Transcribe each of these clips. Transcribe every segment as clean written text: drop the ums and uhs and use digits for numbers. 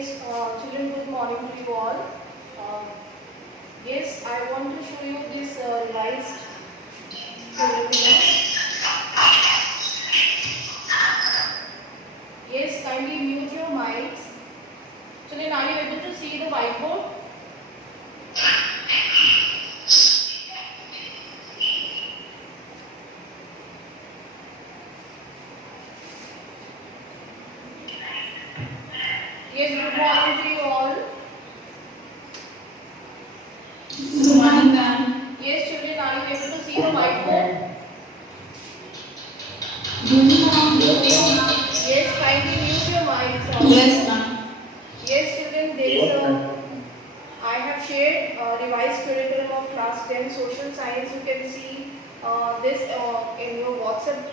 Children, good morning to you all. Uh, yes, I want to show you this revised curriculum. Yes, kindly mute your mics. Children, are you able to see the whiteboard? Yes, good morning to you all. Good morning, ma'am. Yes, children, are you able to see the whiteboard? Yes, kindly mute your mics. Yes, ma'am. Yes, children, there is I have shared revised curriculum of class 10 social science. You can see this in your WhatsApp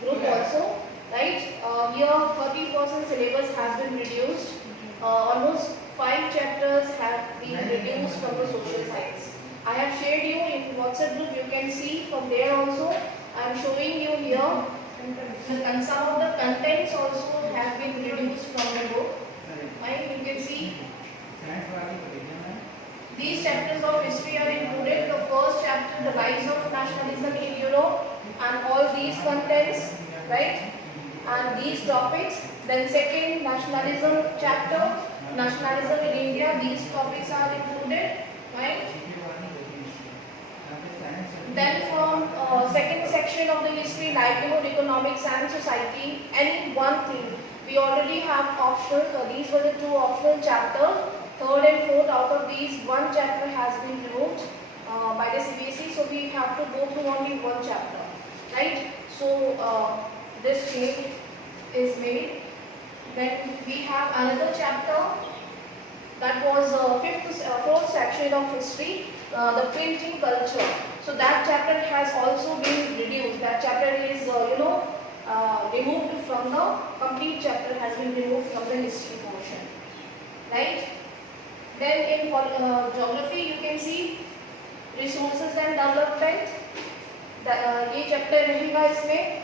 group also, right? Here 30% syllabus has been reduced. Almost 5 chapters have been reduced from the social science. I have shared you in WhatsApp group. You can see from there also. I am showing you here. Some of the contents also have been reduced from the book. Right? You can see these chapters of history are included. The first chapter, the rise of nationalism in Europe, and all these contents, right? And these topics. Then second, nationalism chapter, nationalism in India. These topics are included, right? Then from second section of the history, livelihood, economics and society, any one thing. We already have optional, so these were the 2 optional chapters. Third and fourth out of these, 1 chapter has been removed by the CBSE, so we have to go through only 1 chapter, right? So this change is made. Then we have another chapter that was fourth section of history, the printing culture. So that chapter has also been reduced. That chapter is removed from the complete chapter has been removed from the history portion, right? Then in geography you can see resources and development. ये chapter रहेगा इसमें.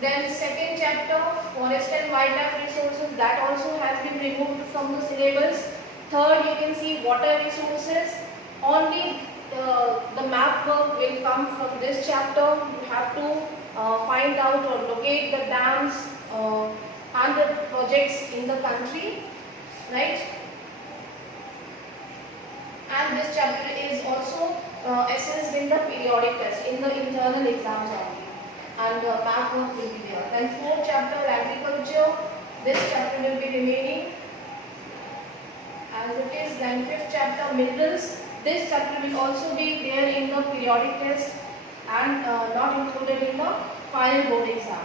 Then second chapter, forest and wildlife resources, that also has been removed from the syllabus. Third, you can see water resources. Only the map work will come from this chapter. You have to find out or locate the dams and the projects in the country, right? And this chapter is also assessed in the periodic test, in the internal exams only. And map work will be there. Then fourth chapter, agriculture. This chapter will be remaining as it is. Then fifth chapter, minerals. This chapter will also be there in the periodic test and not included in the final board exam.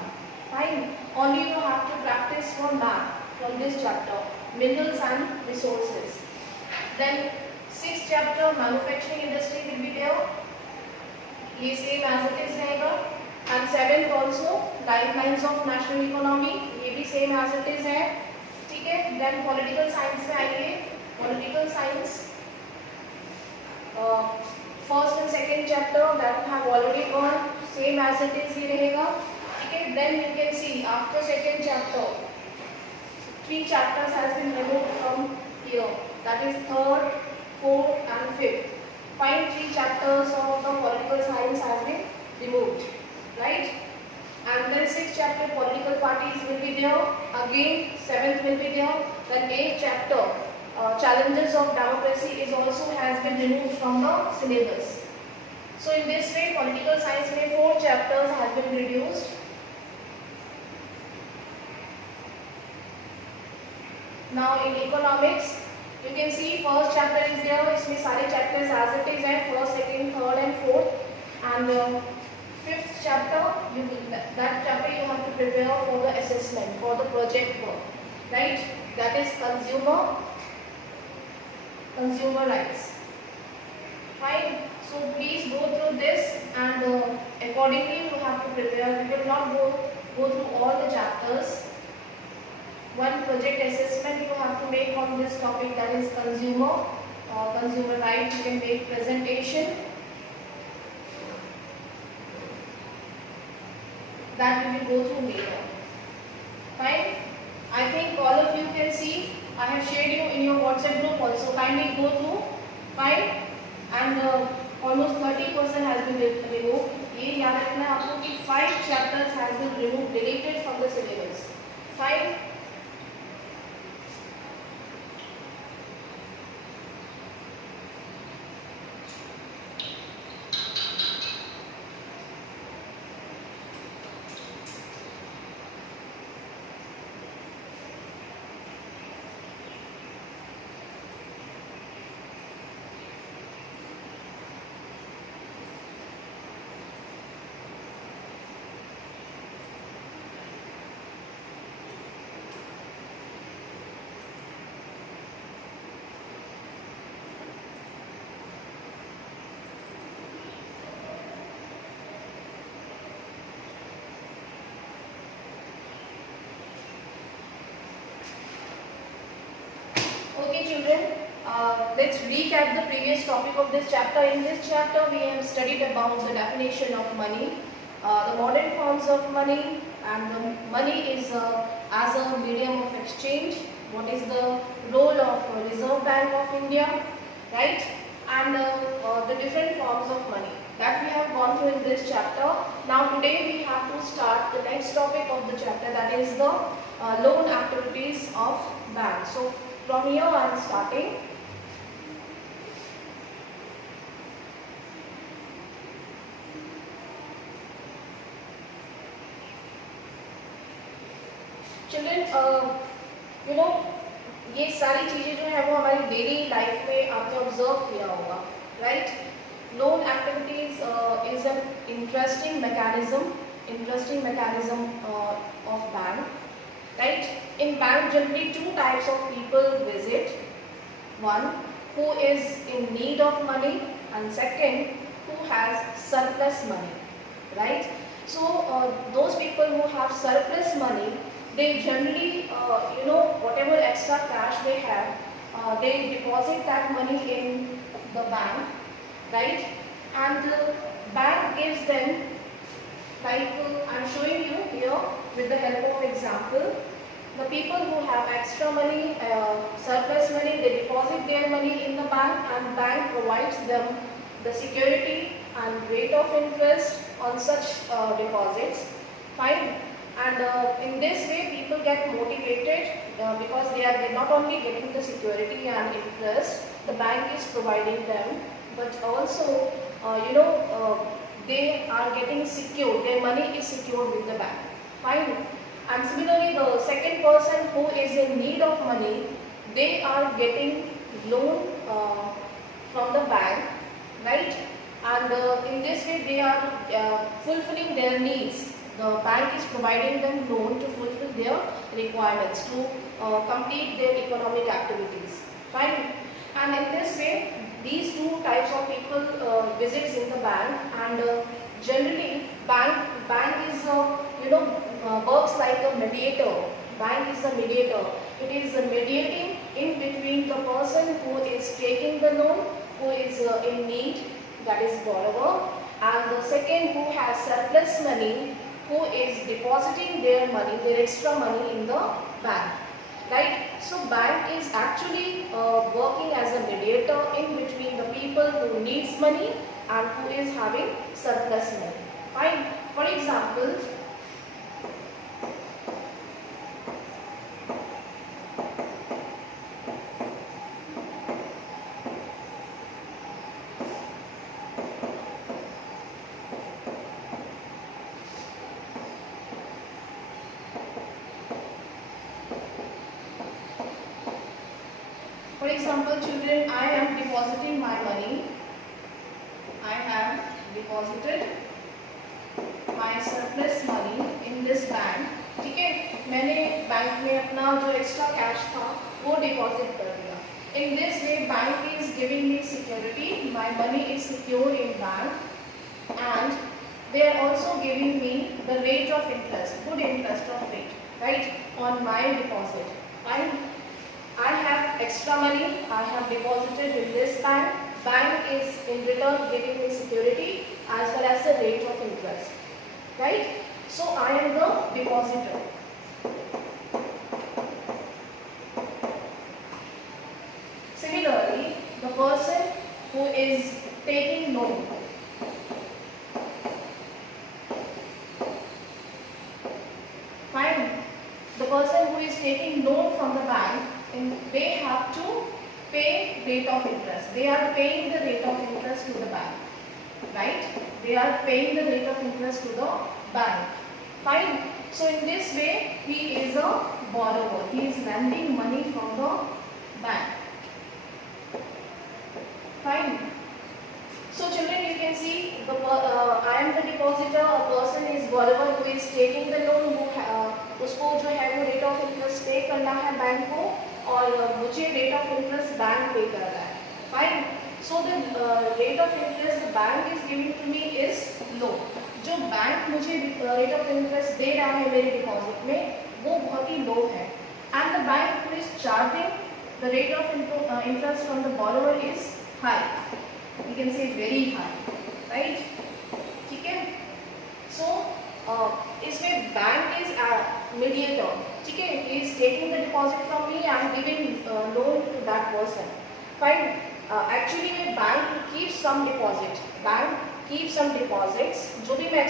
Fine. Only you have to practice for map from this chapter, minerals and resources. Then sixth chapter, manufacturing industry will be there. ये same as it is रहेगा. And seventh also, lifelines of national economy. ये भी same as it is है. ठीक है. Then political science में आइए. Political science. First and second chapter that we have already gone, same as it is ही रहेगा. ठीक है. Then you can see after second chapter, 3 chapters has been removed from here. That is third, fourth and fifth. Find 3 chapters of the political science has been removed, right? And then 6th chapter, political parties will be there. Again 7th will be there. Then 8th chapter, challenges of democracy is also has been removed from the syllabus. So in this way, political science में 4 chapters have been reduced. Now in economics, you can see first chapter is there. इसमें सारे chapters as it is है, first, second, third and fourth. And fifth chapter, that chapter you have to prepare for the assessment, for the project work, right? That is consumer rights. Fine. So please go through this and accordingly you have to prepare. We will not go through all the chapters. One project assessment you have to make on this topic, that is consumer rights. You can make presentation. That we will go through later. Fine. I think all of you can see. I have shared you in your WhatsApp group also. Kindly go through. Fine. And almost 30% has been removed. ये याद रखना है आपको कि 5 chapters has been removed, deleted from the syllabus. Fine. Okay children, let's recap the previous topic of this chapter. In this chapter we have studied about the definition of money, the modern forms of money, and the money is as a medium of exchange. What is the role of Reserve Bank of India, right? And the different forms of money that we have gone through in this chapter. Now today we have to start the next topic of the chapter, that is the loan activities of bank. So from here I am starting. Children, you know, ये सारी चीज़ें जो है वो हमारी daily life में आपने observe किया होगा, right? Loan activities is an interesting mechanism of bank, right? In bank generally 2 types of people visit. One who is in need of money, and second who has surplus money, right? So those people who have surplus money, they generally whatever extra cash they have, they deposit that money in the bank, right? And the bank gives them, like I'm showing you here with the help of example. The people who have extra money, surplus money, they deposit their money in the bank, and bank provides them the security and rate of interest on such deposits. Fine. And in this way people get motivated because they are not only getting the security and interest the bank is providing them, but also they are getting secured, their money is secured with the bank. Fine. And similarly the second person who is in need of money, they are getting loan from the bank, right? And in this way they are fulfilling their needs. The bank is providing them loan to fulfill their requirements, to complete their economic activities. Fine. And in this way these 2 types of people visits in the bank, and generally bank is works like a mediator. Bank is a mediator. It is mediating in between the person who is taking the loan, who is in need, that is borrower, and the second who has surplus money, who is depositing their money, their extra money in the bank, right? So bank is actually working as a mediator in between the people who needs money and who is having surplus money. Fine. For example, children, I am depositing my money. I have deposited my surplus money in this bank. ठीक है, मैंने bank में अपना जो extra cash था वो deposit कर दिया. In this way, bank is giving me security. My money is secure in bank, and they are also giving me the rate of interest, good interest of rate, right, on my deposit. Fine. I have extra money, I have deposited in this bank. Bank is in return giving me security as well as the rate of interest, right? So I am the depositor. person who is taking loan from the bank, they have to pay rate of interest. They are paying the rate of interest to the bank, right? They are paying the rate of interest to the bank. Fine. So in this way, he is a borrower. He is lending money from the bank. Fine. So children, you can see I am the depositor. A person is borrower who is taking the loan. उसको जो है वो rate of interest pay करना है bank को, और मुझे rate of interest bank pay कर रहा है. Fine. So the rate of interest the bank is giving to me is low. जो बैंक मुझे rate of interest दे रहा है मेरे डिपॉजिट में, वो बहुत ही low है. And the bank who is charging the rate of interest from the borrower is high. You can say very high, right? ठीक है? So इसमें बैंक is mediator. ठीक है? He is taking the deposit from me and giving loan to that person. Fine. Actually में bank keeps some deposit. Bank keeps some deposits. जो भी मैं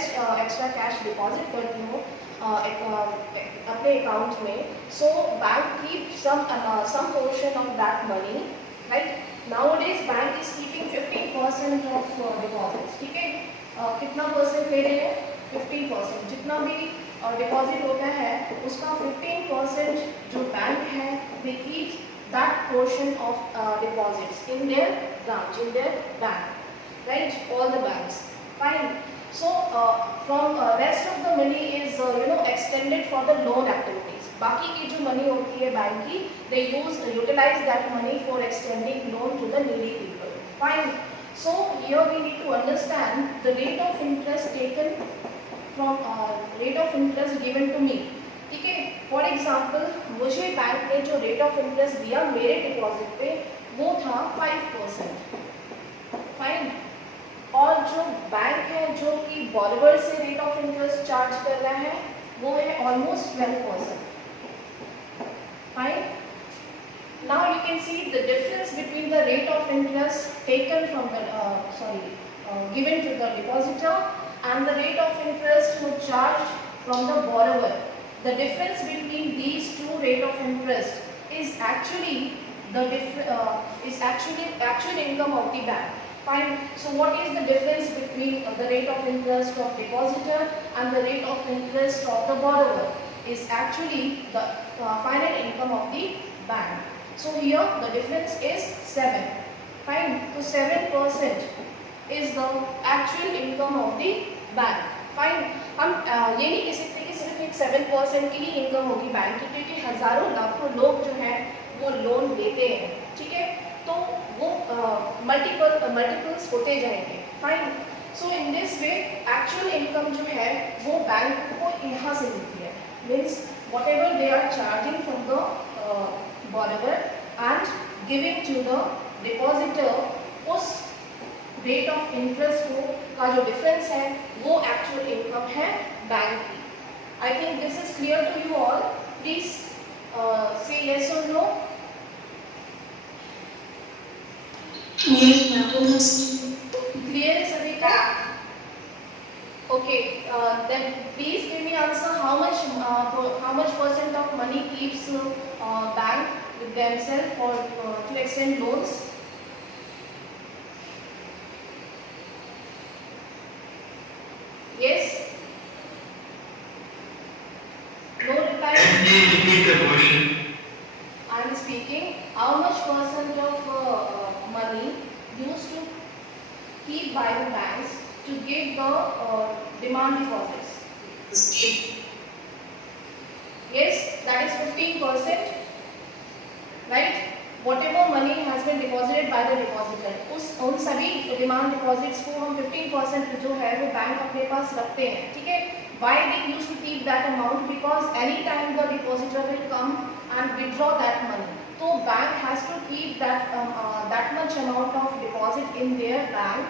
extra cash deposit करती हूँ अपने account में, so bank keeps some portion of that money, right? Nowadays bank is keeping 15% of deposits. ठीक है? कितना परसेंट ले रहे हैं? 15%. जितना भी डिपॉजिट होता है उसका 15% जो बैंक है, they keep that portion of deposits in their branch, in their bank, right? All the banks. Fine. So from rest of the money is extended for the loan activities. बाकी की जो money होती है bank की, they utilize that money for extending loan to the needy people. Fine. So here we need to understand the rate of interest taken from rate of interest given to me. ठीक है? For example मुझे bank ने जो rate of interest दिया मेरे deposit पे, वो था 5%. फाइन. और जो बैंक है जो कि बॉरोवर से रेट ऑफ इंटरेस्ट चार्ज कर रहा है, वो है almost 12%. Fine. Now you can see the difference between the rate of interest taken from the given to the depositor and the rate of interest who charged from the borrower. The difference between these two rate of interest is actually actual income of the bank. Fine. So what is the difference between the rate of interest of depositor and the rate of interest of the borrower? Is actually the final income of the bank. So here the difference is 7. Fine. So 7% is the actual income of the bank. Fine. हम ये नहीं कह सकते कि सिर्फ एक 7% की ही income होगी बैंक की, क्योंकि हजारों लाखों लोग जो हैं वो लोन लेते हैं. ठीक है? तो वो मल्टीपल्स होते जाएंगे. Fine. So in this way actual income जो है वो बैंक को यहाँ से मिलती है. Means whatever they are charging from the borrower and giving to the depositor, उस rate of interest का जो difference है वो actual income है बैंक की. I think this is clear to you all. Please say yes or no. Yes, ma'am. Clear है सभी का? Okay. Then please give me answer. How much percent of money keeps bank with themselves for to extend loans? Yes. No reply. Can you repeat the question? I am speaking. How much percent of money used to keep by the banks to give the demand deposits? Yes, that is 15%. Right? Whatever money has been deposited by the depositor, उन सभी demand deposits को हम 15% जो है वो bank अपने पास रखते हैं. ठीक है? Why they used to keep that amount? Because any time the depositor will come and withdraw that money, so bank has to keep that much amount of deposit in their bank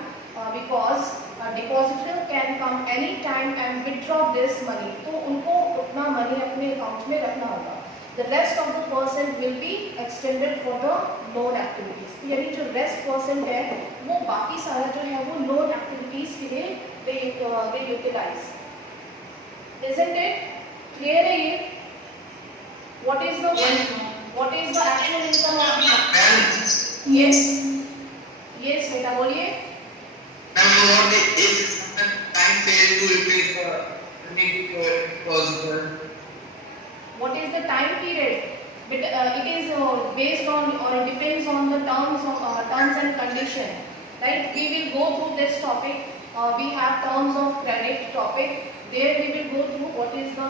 because depositor can come any time and withdraw this money. तो उनको उतना money अपने account में रखना होगा. The rest of the percent will be extended for the loan activities. यानी जो rest percent है वो बाकी सारा जो है वो loan activities के लिए they utilize. Isn't it clear है ये? What is the Yes, ma'am. what is the actual income of the Ma'am, yes yes बेटा बोलिए what if time fails to repeat the need for what is the time period but it is based on or it depends on the terms and condition right we will go through this topic we have terms of credit topic there we will go through what is the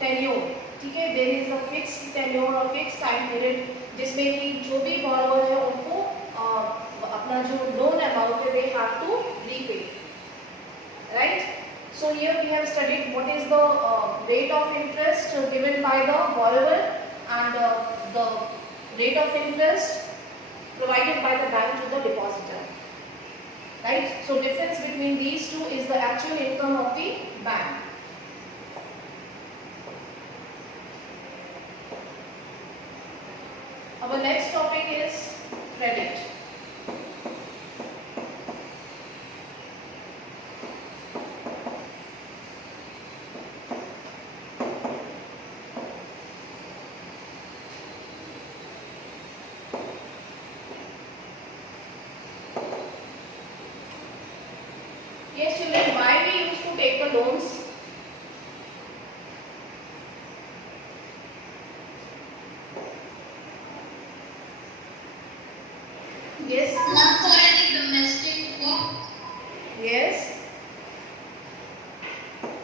tenure ठीक है there is a fixed tenure or fixed time period जिसमें कि जो भी borrower है उनको अपना जो loan amount है they have to repay right. So here we have studied what is the rate of interest given by the borrower and the rate of interest provided by the bank to the depositor. Right? So difference between these two is the actual income of the bank. Our next topic is credit. Yes, children, why we used to take the loans? Yes. Not for any domestic work. Yes.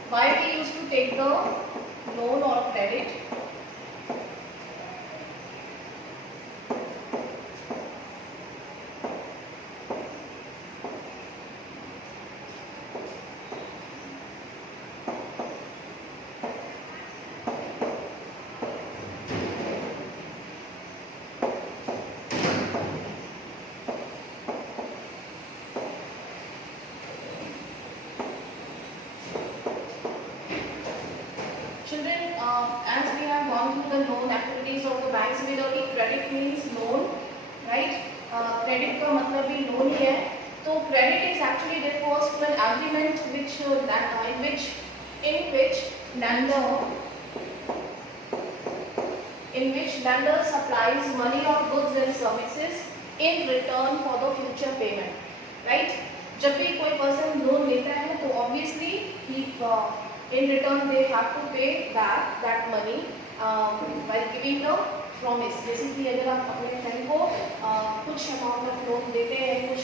Why we used to take the loan or credit? Children, as we have gone through the loan activities of the bank, similarly credit means loan, right? Credit का मतलब भी loan ही है. तो credit is actually refers to an agreement which in which lender supplies money or goods and services in return for the future payment, right? जब भी कोई person loan लेता है तो obviously he in return they have to pay back that money by giving the promise. जैसे कि अगर आप अपने फ्रेंड को कुछ अमाउंट ऑफ लोन देते हैं कुछ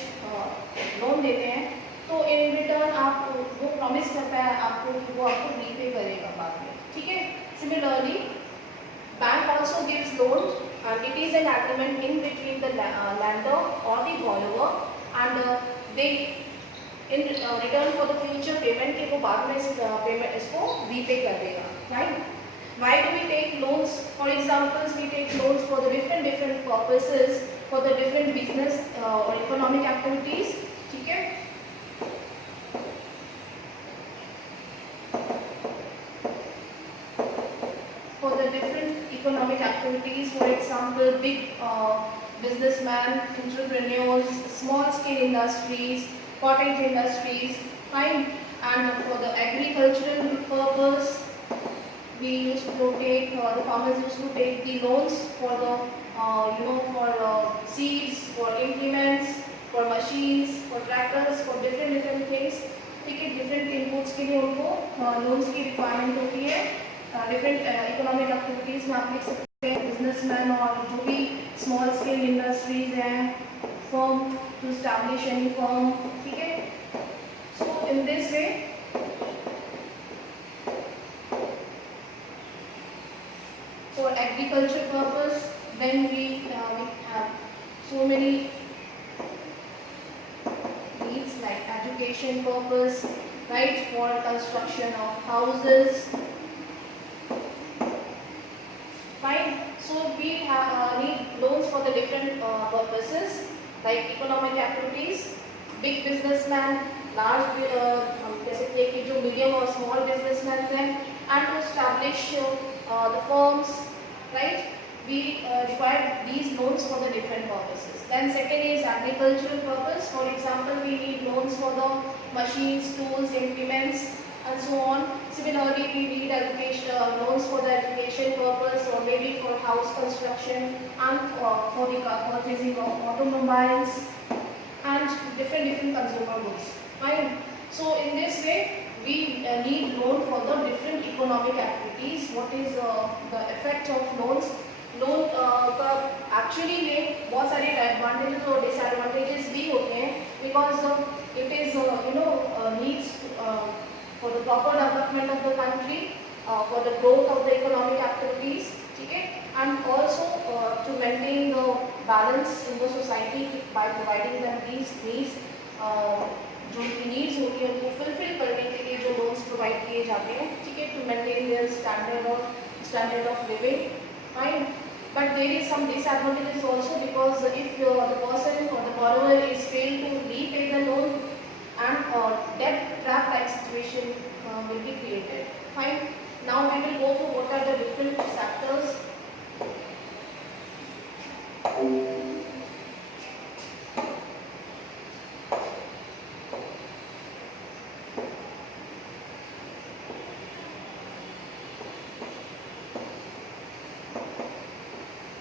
लोन देते हैं तो इन रिटर्न आप वो प्रॉमिस करता है आपको कि वो आपको रीपे करेगा बाद में ठीक है. Similarly bank also gives loans and it is an agreement in between the lender or the borrower and they in return for the future payment कि वो बाद में payment इसको repay कर देगा, right? Why do we take loans? For examples, we take loans for the different purposes, for the different business or economic activities, ठीक है? For the different economic activities, for example, big businessmen, entrepreneurs, small scale industries, cottage industries, fine. And for the agricultural purpose, we used to take the farmers used to take the loans for the for seeds, for implements, for machines, for tractors, for different things. ठीक है, different inputs के लिए उनको loans की requirement होती है. Different economic activities में आप लिख सकते हैं businessmen और जो भी small scale industries हैं, firm to establish any firm, ठीक है. So in this way for agriculture purpose then we have so many needs like education purpose, right, for construction of houses, fine. So we need loans for the different purposes like economic activities, big businessman, large जैसे कि जो medium और small businessmen हैं and to establish the firms, right? We require these loans for the different purposes. Then second is agricultural purpose. For example, we need loans for the machines, tools, implements and so on. Similarly, we need education loans for the education purpose, or maybe for house construction, and for the purchasing of automobiles and different consumer goods. Fine. So in this way, we need loan for the different economic activities. What is the effect of loans? Loan का actually में बहुत सारे advantages और disadvantages भी होते हैं, because it is needs for the proper development of the country, for the growth of the economic activities, ठीक है, and also to maintain the balance in the society by providing them these needs, जो उनकी needs होती है उनको fulfil करने के लिए जो लोन्स प्रोवाइड किए जाते हैं, ठीक है, to maintain their standard of living. Fine. But there is some disadvantages also, because if the person or the borrower is failed to repay the loan, and debt trap like situation will be created. Fine. Now we will go through what are the different sectors.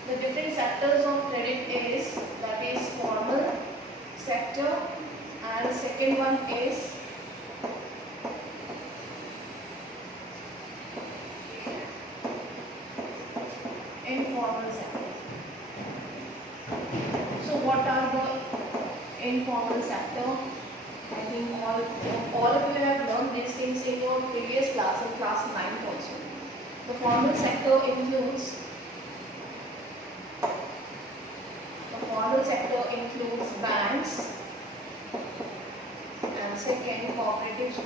The different sectors of credit is, that is formal sector, and second one is informal sector. So what are the informal sector? I think all of you have learned these things in your previous class, in class 9 also. The formal sector includes banks, and second cooperatives.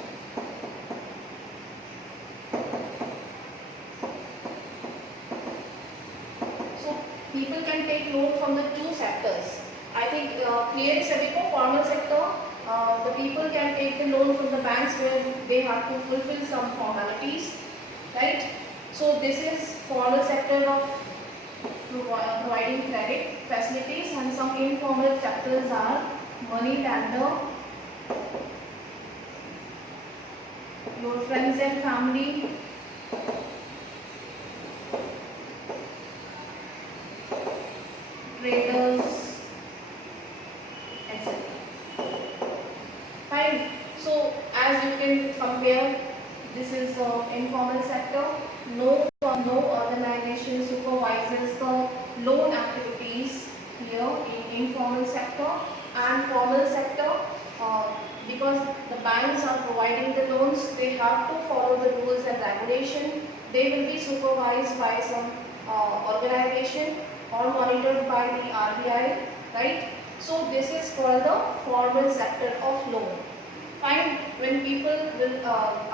So people can take loan from the two sectors. I think clear is सभी को. Formal sector, the people can take the loan from the banks where they have to fulfill some formalities, right? So this is formal sector of providing credit facilities, and some informal sectors are money lender, your friends and family, traders, etc. Fine. So as you can compare, this is informal sector. No organization supervises the loan activities here in informal sector. And formal sector, because the banks are providing the loans, they have to follow the rules and regulation. They will be supervised by some organization or monitored by the RBI, right? So this is called the formal sector of loan. Fine. When people will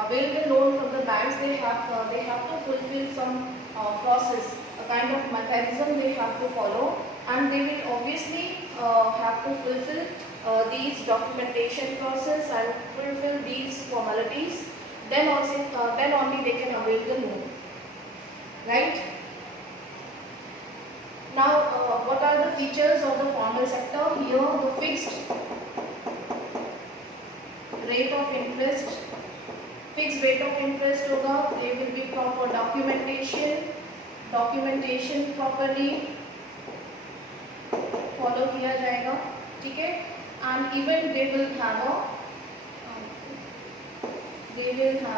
avail the loan from the banks, they have to fulfill some process, a kind of mechanism they have to follow, and they will obviously have to fulfill these documentation process and fulfill these formalities. Then only they can avail the loan, right? Now, what are the features of the formal sector? Here, the fixed rate of interest, होगा. There will be proper documentation properly follow किया जाएगा, ठीक है. And even they will have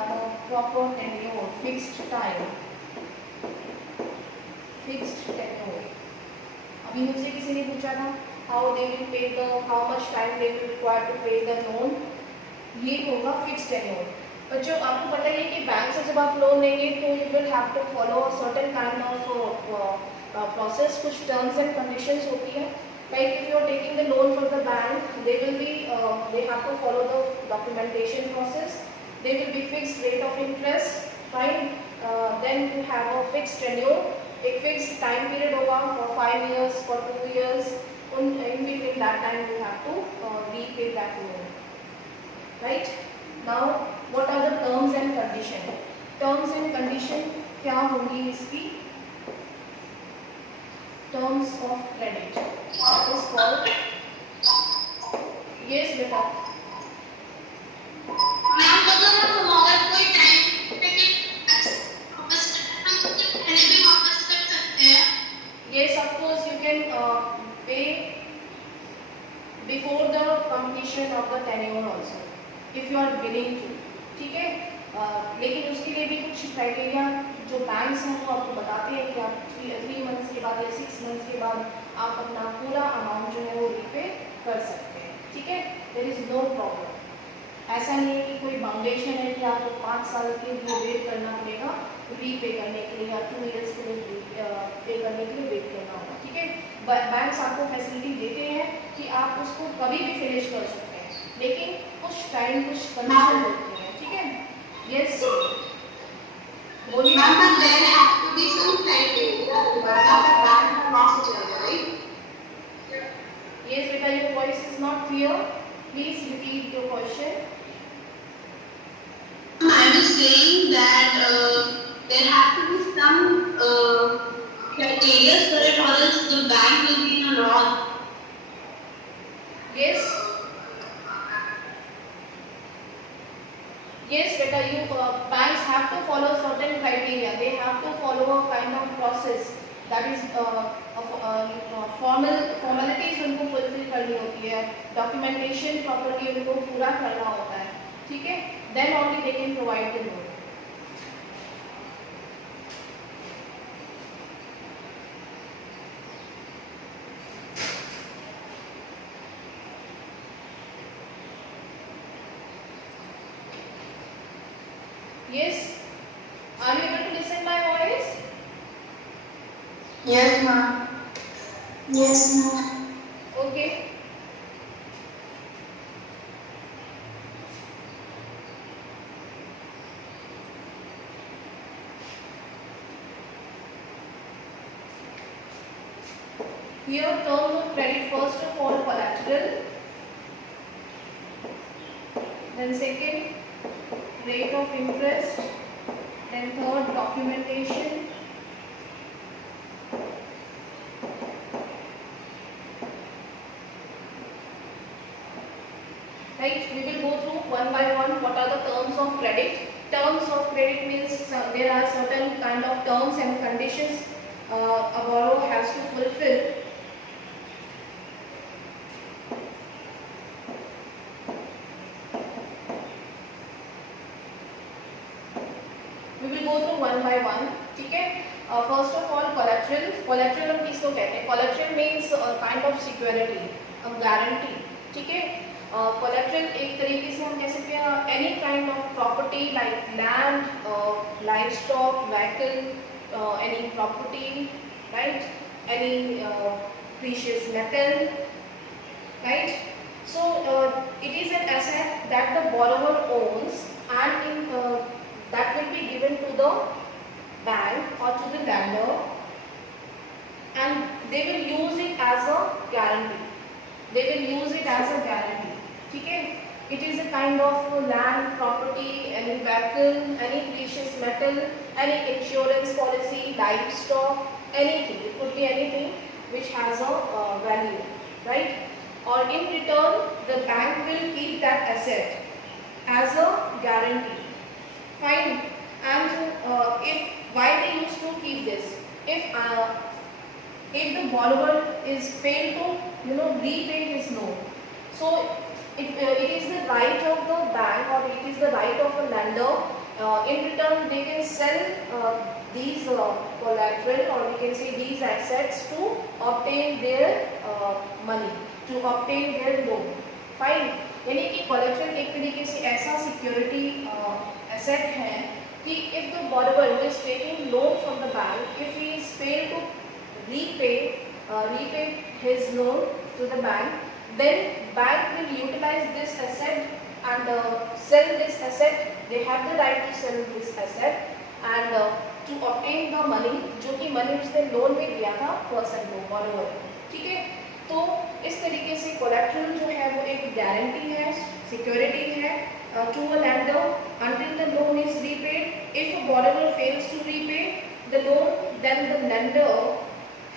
a proper tenure, fixed time, fixed tenure. अभी मुझसे किसी ने पूछा था how much time they will require to pay the loan. ये होगा फिक्स टेन्योर. बच्चों, आपको पता ही है कि बैंक से जब आप लोन लेंगे तो you will have to follow certain kind of process. कुछ टर्म्स एंड कंडीशंस होती है. Like if you are taking the loan from the bank, they have to follow the documentation process. They will be fixed rate of interest. Fine. Then you have a fixed tenure. एक fix time period होगा for 5 years, for 2 years. In between that time you have to repay that loan. Right? Now, what are the terms and condition? Terms and condition क्या होंगी इसकी? Terms of credit. That is called. Yes, बेटा. Ma'am, मतलब हम अगर कोई time पे prolongation of the tenure also, if you are willing to, ठीक है। लेकिन उसके लिए भी कुछ क्राइटेरिया जो बैंक्स हैं वो आपको बताते हैं कि आप 3 मंथ्स के बाद या 6 मंथ्स के बाद आप अपना पूरा अमाउंट जो है वो रीपे कर सकते हैं, ठीक है। There is no problem. ऐसा नहीं है कि कोई बाउंडेशन है कि आपको 5 साल के लिए वेट करना पड़ेगा रीपे करने के लिए या 2 ईयर्स के लिए पे करने के लिए वेट करना होगा, ठीक है। बैंक्स आपको फैसिलिटी देते हैं कि आप उसको कभी भी फिनिश कर सकते हैं, लेकिन कुछ टाइम कुछ कंडीशन होती हैं, ठीक है। यस बोलिए। Ma'am, but there have to be some criteria that the bank are not judged, right? Yes, beta, your voice is not clear. Please repeat your question. I was saying that there have to be some criteria for it, or else the bank will be in a loss. Yes. Yes, beta, you banks have to follow certain criteria. They have to follow a kind of process that is formalities उनको fulfill करनी होती है, documentation properly उनको पूरा करना होता है, ठीक है। Then only they can provide the loan. Yes, are you able to listen my voice? Yes, ma'am. Yes, ma'am. Okay. Here terms of credit, first of all collateral, then second rate of interest, then third documentation, right? We will go through one by one what are the terms of credit. Terms of credit means there are certain kind of terms and conditions a borrower has to fulfill. We will go through one by one, ठीक है। First of all collateral. Collateral हम किसको कहते हैं? Collateral means kind of security, a guarantee, ठीक है। Collateral एक तरीके से हम कह सकते हैं any kind of property like land, livestock, vehicle, any property, right? Any precious metal, right? So it is an asset that the borrower owns and that will be given to the bank or to the lender, and they will use it as a guarantee. They will use it as a guarantee. ठीक है? It is a kind of land, property, any vehicle, any precious metal, any insurance policy, livestock, anything. It could be anything which has a value, right? Or in return, the bank will keep that asset as a guarantee. Fine. And if why they used to keep this? If the borrower is failed to repay his loan, so it is the right of the bank or it is the right of a lender. In return, they can sell these collateral or we can say these assets to obtain their money, to obtain their loan. Fine. यानी कि collateral एक तरीके से ऐसा security asset है कि if the borrower who is taking loan from the bank, if he is failed to repay his loan to the bank, then bank will utilize this asset and sell this asset. They have the right to sell this asset and to obtain the money, जो कि money उसने loan में दिया था person को, borrower, ठीक है। तो इस तरीके से collateral जो है वो एक guarantee है, security है to a lender until the loan is repaid. If a borrower fails to repay the loan, then the lender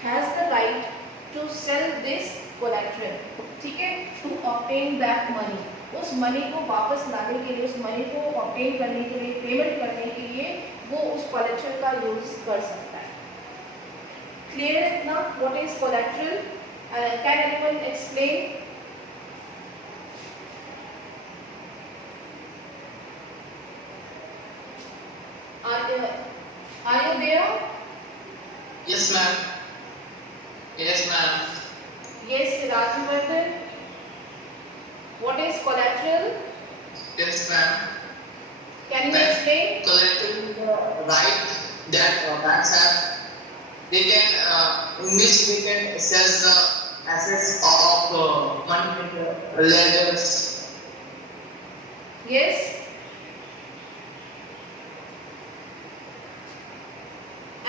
has the right to sell this collateral, ठीक है, to obtain that money. उस money को वापस लाने के लिए, उस money को obtain करने के लिए, पेमेंट करने के लिए वो उस collateral का यूज कर सकता है। Clear now what is collateral? Can anyone explain? now? Yes, ma'am. Yes, ma'am. Yes, Rajivardhan. What is collateral? Yes, ma'am. Can you Ma'am, explain? collateral is the right that banks have. They can, in which they can assess the assets of money lenders. Yes.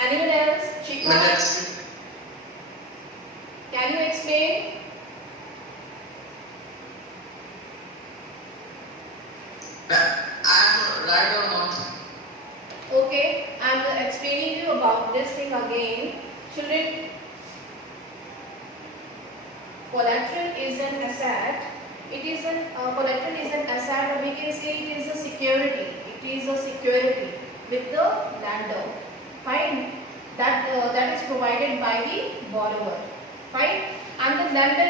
Anyone else? Chika? Lenders. Can you explain? I'm right or not? Okay, I'm explaining you about this thing again. Children, collateral is an asset. Collateral is an asset, or we can say it is a security. It is a security with the lender. Fine. That is provided by the borrower. Fine. And the lender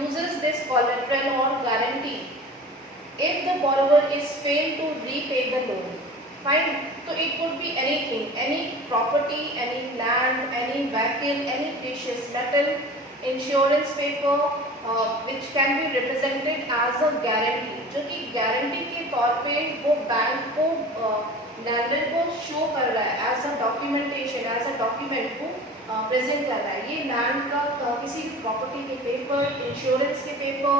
uses this collateral or guarantee if the borrower is failed to repay the loan. Fine. So it could be anything, any property, any land, any vehicle, any precious metal, insurance paper, which can be represented as a guarantee. जो कि guarantee के तौर पे वो bank को lender को show कर रहा है as a documentation, as a document को present कर रहा है. ये land का किसी property के paper, insurance के paper,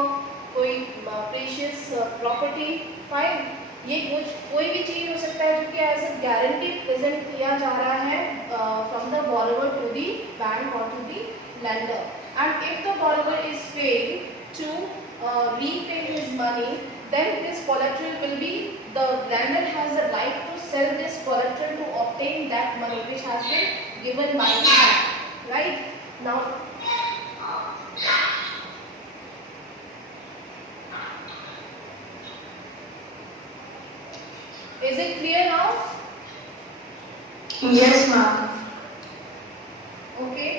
कोई precious property, fine. ये कोई भी चीज हो सकता है जो कि एज अ गारंटी प्रेजेंट किया जा रहा है from the borrower to the bank or to the lender. And if the borrower is failed to repay his money, then this collateral will be, the lender has the right to sell this collateral to obtain that money which has been given by the bank. Right? Now, is it clear now? Yes, ma'am. Okay.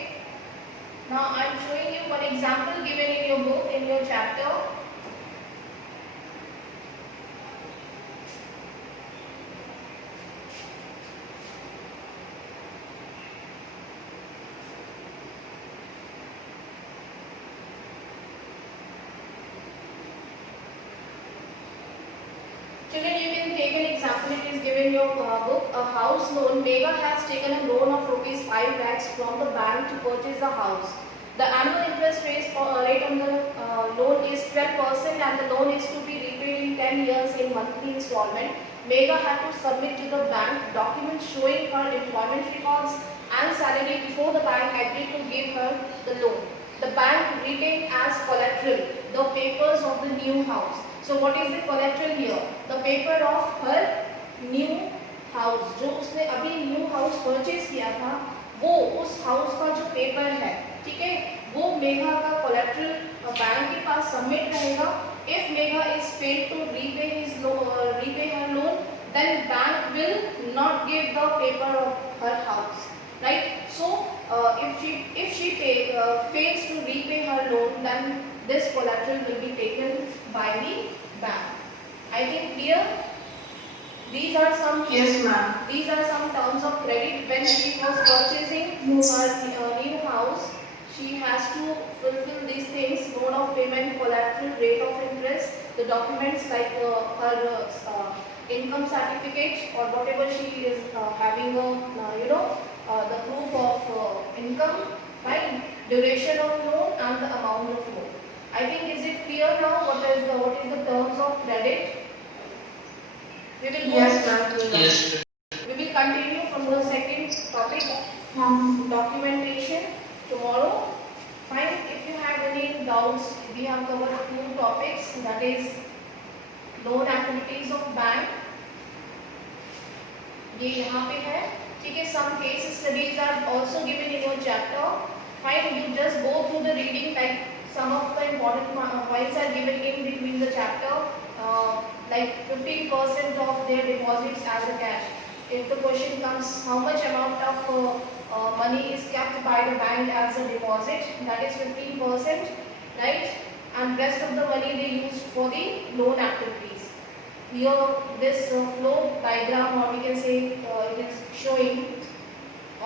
Now I am showing you one example given in your book, in your chapter. Children, you can take an example. It is given in your book. A house loan. Megha has taken a loan of rupees 5 lakhs from the bank to purchase the house. The annual interest rate on the loan is 12% and the loan is to be repaid in 10 years in monthly installment. Megha had to submit to the bank documents showing her employment records and salary before the bank agreed to give her the loan. The bank retained as collateral the papers of the new house. So what is the collateral here? The paper of her new house. जो उसने अभी new house purchase किया था, वो उस house का जो paper है, ठीक है, वो मेघा का collateral बैंक के पास submit रहेगा. If Megha is failed to repay her loan, then bank will not give the paper of her house. Right? So if she fails to repay her loan, then this collateral will be taken by the bank. I think clear? These are some Yes, ma'am. These are some terms of credit. When she was purchasing her new house, she has to fulfill these things: mode of payment, collateral, rate of interest, the documents like her income certificate or whatever she is having the proof of income, right? Duration of loan and the amount of loan. I think, is it clear now what is the terms of credit? We will go. Yes, ma'am. Yes. We will continue from the second topic, documentation, tomorrow. Fine. If you have any doubts, we have covered two topics, that is loan activities of bank. ये यहाँ पे है, ठीक है. Some case studies are also given in your chapter. Fine. You just go through the reading, like some of the important points are given in between the chapter. Like 15% of their deposits as a cash. If the question comes, how much amount of money is kept by the bank as a deposit, that is 15%, right? And rest of the money they use for the loan activities. Here this flow diagram, or we can say it is showing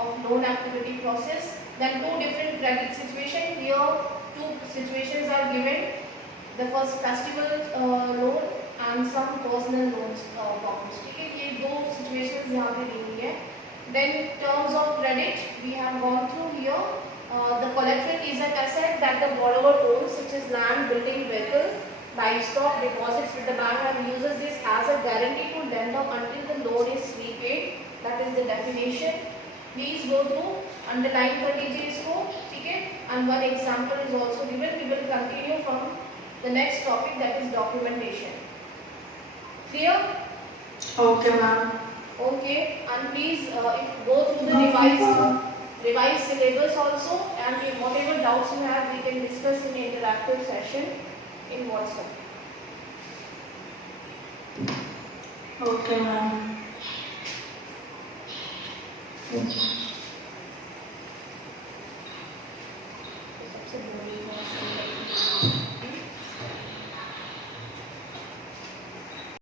of loan activity process. Then two different credit situations. Here two situations are given. The first festival loan and some personal loans problems. ठीक है, ये दो situations यहाँ पे दी हुई है. Then terms of credit we have gone through here. The collateral is an asset that the borrower owns, such as land, building, vehicle, livestock, deposits with the bank, and uses this as a guarantee to lender until the loan is repaid. That is the definition. Please go through, underline कर लीजिए इसको, ठीक है? And one example is also given. We will continue from the next topic, that is documentation. Clear? Okay, ma'am. Okay, and please if go through the revised syllabus also, and if whatever doubts you have, we can discuss in interactive session in WhatsApp. Okay, ma'am. Okay.